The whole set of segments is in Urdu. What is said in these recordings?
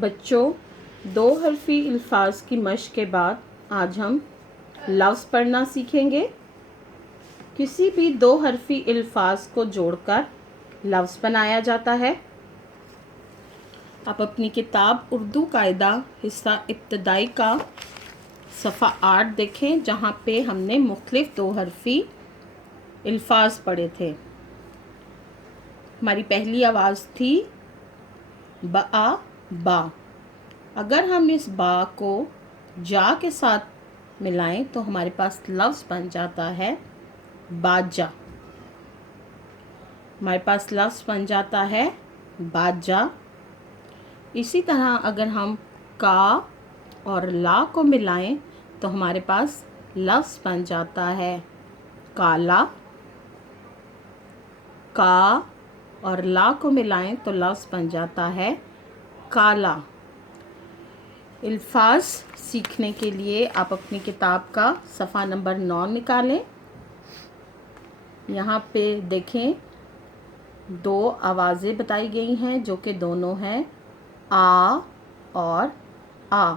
بچوں، دو حرفی الفاظ کی مشق کے بعد آج ہم لفظ پڑھنا سیکھیں گے۔ کسی بھی دو حرفی الفاظ کو جوڑ کر لفظ بنایا جاتا ہے۔ آپ اپنی کتاب اردو قاعدہ حصہ ابتدائی کا صفحہ 8 دیکھیں، جہاں پہ ہم نے مختلف دو حرفی الفاظ پڑھے تھے۔ ہماری پہلی آواز تھی با با۔ اگر ہم اس با کو جا کے ساتھ ملائیں تو ہمارے پاس لفظ بن جاتا ہے باجا۔ ہمارے پاس لفظ بن جاتا ہے باجا۔ اسی طرح اگر ہم کا اور لا کو ملائیں تو ہمارے پاس لفظ بن جاتا ہے کالا۔ کا اور لا کو ملائیں تو لفظ بن جاتا ہے کالا۔ الفاظ سیکھنے کے لیے آپ اپنی کتاب کا صفحہ نمبر 9 نکالیں۔ یہاں پہ دیکھیں دو آوازیں بتائی گئی ہیں جو کہ دونوں ہیں آ اور آ۔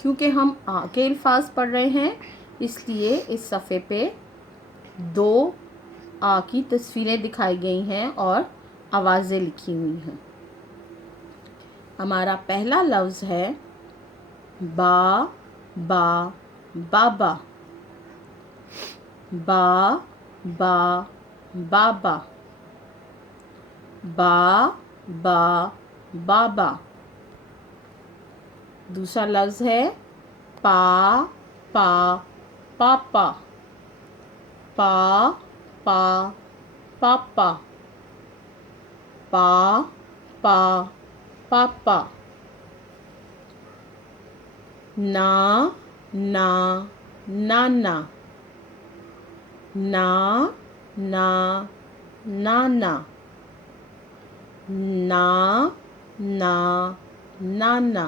کیونکہ ہم آ کے الفاظ پڑھ رہے ہیں اس لیے اس صفحے پہ دو آ کی تصویریں دکھائی گئی ہیں اور آوازیں لکھی ہوئی ہیں۔ ہمارا پہلا لفظ ہے با با بابا۔ با با بابا۔ با با بابا۔ دوسرا لفظ ہے پا پا پاپا۔ پا پا پاپا۔ پا پا پاپا۔ نا نا نانا۔ نا نا نانا۔ نا نا نانا۔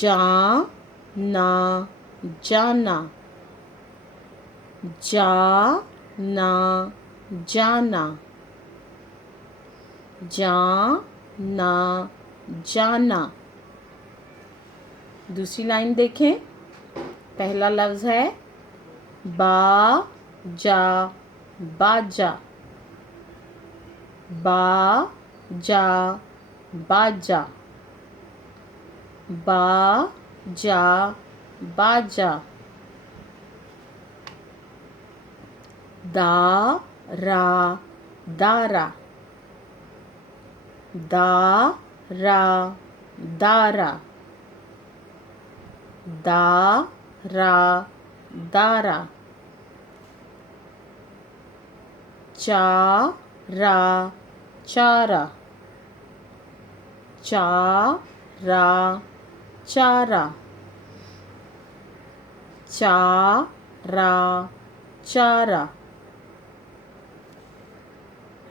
جا نا جانا۔ جا نا جانا۔ جا نا جانا۔ دوسری لائن دیکھیں۔ پہلا لفظ ہے با جا باجا۔ با جا باجا۔ با جا باجا۔ دا را دارا۔ دا را دارا۔ دا را دارا۔ چا را چارا۔ چا را چارا۔ چا را چارا۔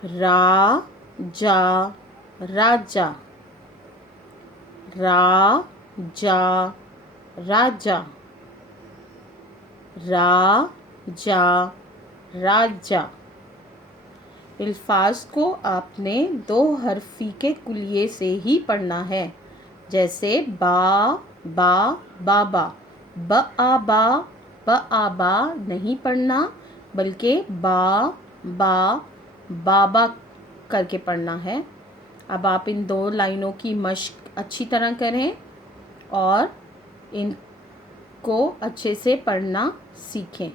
را جا راجا۔ را جا راجا۔ را جا راجا۔ الفاظ کو آپ نے دو حرفی کے کلیے سے ہی پڑھنا ہے، جیسے با با بابا۔ با با نہیں پڑھنا بلکہ با با بابا کر کے پڑھنا ہے۔ اب آپ ان دو لائنوں کی مشق اچھی طرح کریں اور ان کو اچھے سے پڑھنا سیکھیں۔